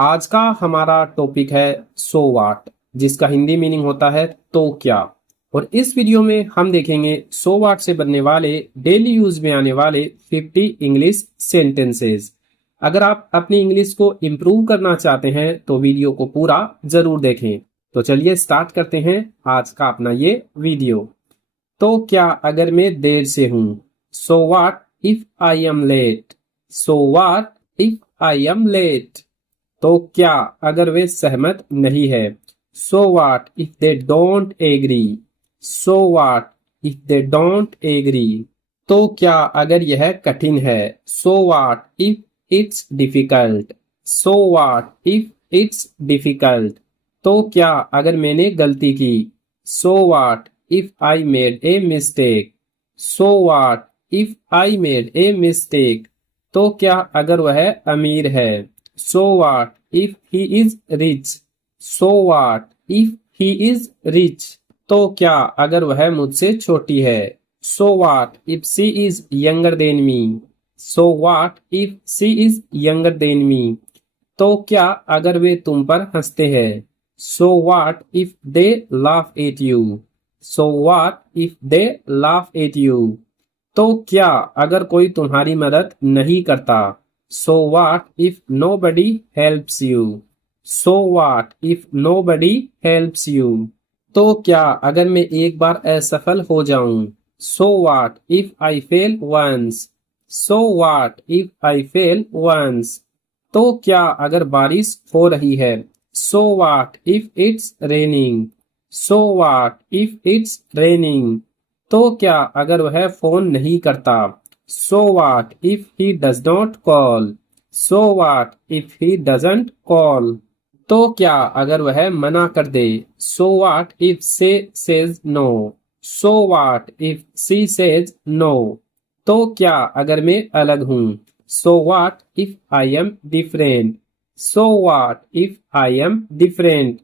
आज का हमारा टॉपिक है सो व्हाट, जिसका हिंदी मीनिंग होता है तो क्या। और इस वीडियो में हम देखेंगे सो व्हाट से बनने वाले डेली यूज में आने वाले 50 इंग्लिश सेंटेंसेस। अगर आप अपनी इंग्लिश को इम्प्रूव करना चाहते हैं तो वीडियो को पूरा जरूर देखें। तो चलिए स्टार्ट करते हैं आज का अपना ये वीडियो। तो क्या अगर मैं देर से हूं, so what if I am late. So what if I am late. तो क्या अगर वे सहमत नहीं है, so what if they don't agree. So what if they don't agree. तो क्या अगर यह कठिन है, so what if it's difficult. So what if it's difficult. तो क्या अगर मैंने गलती की, so what if I made a mistake. So what if I made a mistake. तो क्या अगर वह अमीर है, so what if he is rich. So what if he is rich. तो क्या अगर वह मुझसे छोटी है, so what if she is younger than me. So what if she is younger than me. तो क्या अगर वे तुम पर हंसते हैं, so what if they laugh at you. So what if they laugh at you. तो क्या अगर कोई तुम्हारी मदद नहीं करता, so what if nobody helps you. So what if nobody helps you. तो क्या अगर मैं एक बार असफल हो जाऊं, so what if I fail once. So what if I fail once. तो क्या अगर बारिश हो रही है, so what if it's raining. So what if it's raining. तो क्या अगर वह फोन नहीं करता, so what if he does not call. So what if he doesn't call. तो क्या अगर वह मना कर दे, so what if she says no. So what if she says no. तो क्या अगर मैं अलग हूं, so what if I am different. So what if I am different.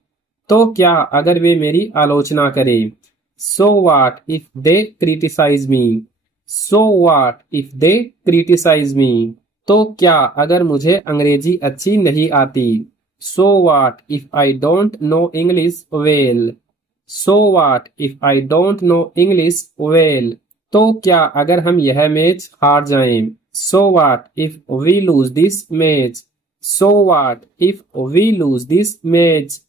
तो क्या अगर वे मेरी आलोचना करे, so what if they criticise me. So what if they criticise me. तो क्या अगर मुझे अंग्रेजी अच्छी नहीं आती, so what if I don't know English well. So what if I don't know English well. तो क्या अगर हम यह मैच हार जाएं, so what if we lose this match. So what if we lose this match.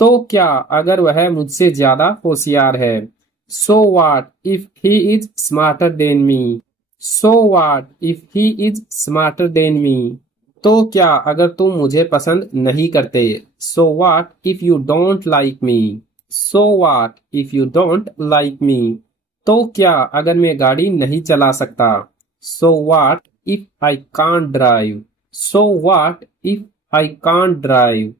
तो क्या अगर वह मुझसे ज्यादा होशियार है, so what if he is smarter than me. So what if he is smarter than me. तो क्या अगर तुम मुझे पसंद नहीं करते, so what if you don't like me. So what if you don't like me. तो क्या अगर मैं गाड़ी नहीं चला सकता, सो what if I can't drive. So what if I can't drive.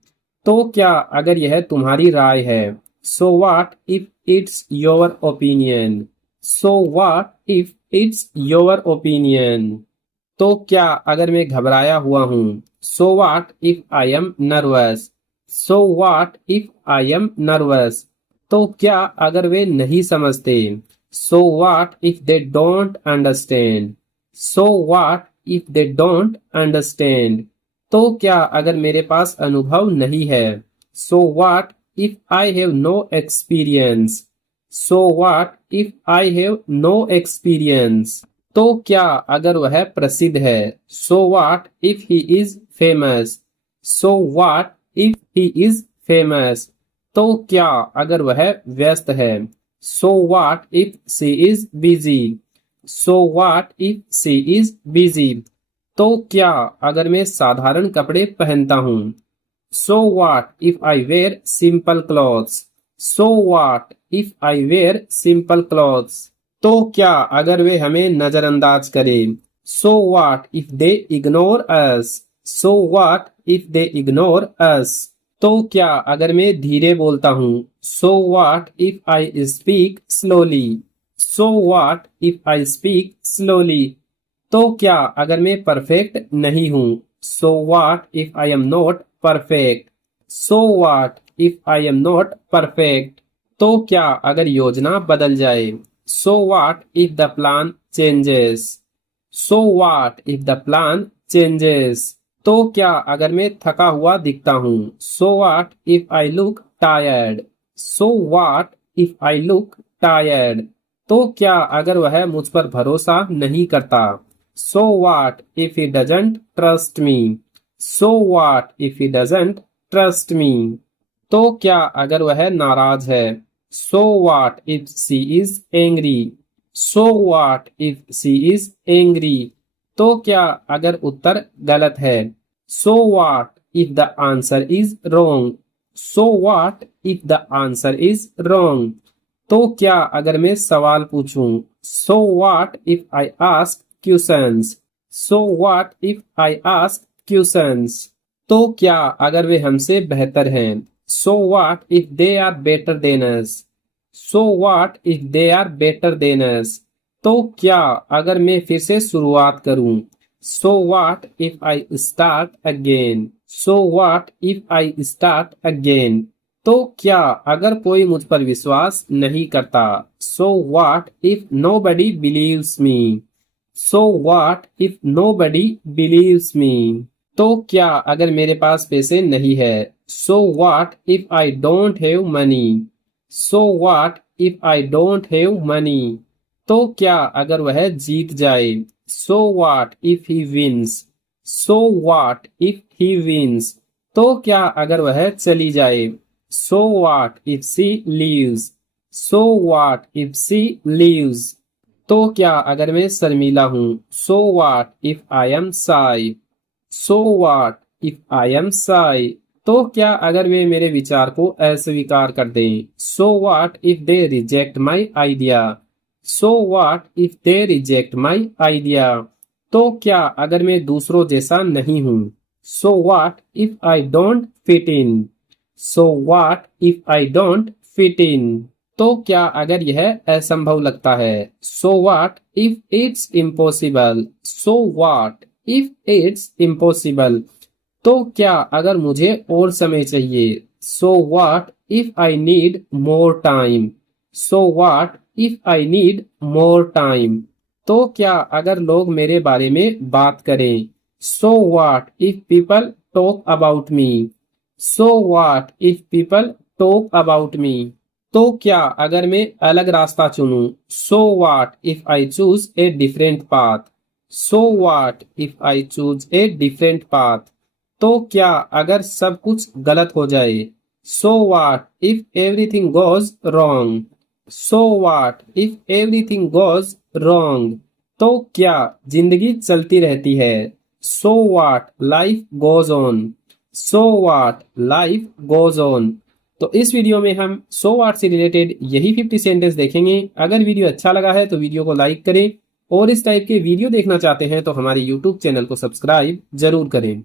तो क्या अगर यह तुम्हारी राय है, so what if it's your opinion. So what if it's your opinion. तो क्या अगर मैं घबराया हुआ हूं, so what if I M nervous. So what if I M nervous. तो क्या अगर वे नहीं समझते, so what if they don't understand. So what if they don't understand. तो क्या अगर मेरे पास अनुभव नहीं है, so what if I have no experience. So what if I have no experience. तो क्या अगर वह प्रसिद्ध है, so what if he is famous. So what if he is famous. तो क्या अगर वह व्यस्त है, so what if she is busy. So what if she is busy. तो क्या अगर मैं साधारण कपड़े पहनता हूं, so what if I wear simple clothes. So what if I wear simple clothes. तो क्या अगर वे हमें नजरअंदाज करें, so what if they ignore us. So what if they ignore us. तो क्या अगर मैं धीरे बोलता हूं, so what if I speak slowly. So what if I speak slowly. तो क्या अगर मैं परफेक्ट नहीं हूं, so what if I am not perfect. So what if I am not perfect. तो क्या अगर योजना बदल जाए, so what if the plan changes. So what if the plan changes. तो क्या अगर मैं थका हुआ दिखता हूँ? सो what if I look tired? So what if I look tired? तो क्या अगर वह मुझ पर भरोसा नहीं करता? So what if he doesn't trust me? So what if he doesn't trust me? तो क्या अगर वह नाराज है? So what if she is angry? So what if she is angry? तो क्या अगर उत्तर गलत है? So what if the answer is wrong? So what if the answer is wrong? तो क्या अगर मैं सवाल पूछूं? So what if I ask questions? So what if I ask questions? तो क्या अगर वे हमसे बेहतर हैं? So what if they are better than us? So what if they are better than us? तो क्या अगर मैं फिर से शुरुआत करूं? So what if I start again? So what if I start again? तो क्या अगर कोई मुझ पर विश्वास नहीं करता? So what if nobody believes me? So what if nobody believes me? तो क्या अगर मेरे पास पैसे नहीं है? So what if I don't have money? So what if I don't have money? तो क्या अगर वह जीत जाए? So what if he wins? So what if he wins? तो क्या अगर वह चली जाए? So what if she leaves? So what if she leaves? तो क्या अगर मैं शर्मीला हूं? So what if I am shy? So what if I am shy? तो क्या अगर वे मेरे विचार को अस्वीकार कर दें? सो what if they reject my idea? So what if they reject my idea? तो क्या अगर मैं दूसरों जैसा नहीं हूं? So what if I don't fit in? So what if I don't fit in? तो क्या अगर यह असंभव लगता है? So what if it's impossible? So what if it's impossible? तो क्या अगर मुझे और समय चाहिए? सो what if I need more time? So what if I need more time? तो क्या अगर लोग मेरे बारे में बात करें? So what if people talk about me? So what if people talk about me? तो क्या अगर मैं अलग रास्ता चुनूं? So what if I choose a different path? So what if I choose a different path? तो क्या अगर सब कुछ गलत हो जाए? So what if everything goes wrong? So what if everything goes wrong? तो क्या जिंदगी चलती रहती है? So what life goes on? So what life goes on? तो इस वीडियो में हम सो व्हाट से रिलेटेड यही 50 सेंटेंस देखेंगे। अगर वीडियो अच्छा लगा है तो वीडियो को लाइक करें और इस टाइप के वीडियो देखना चाहते हैं तो हमारे यूट्यूब चैनल को सब्सक्राइब जरूर करें।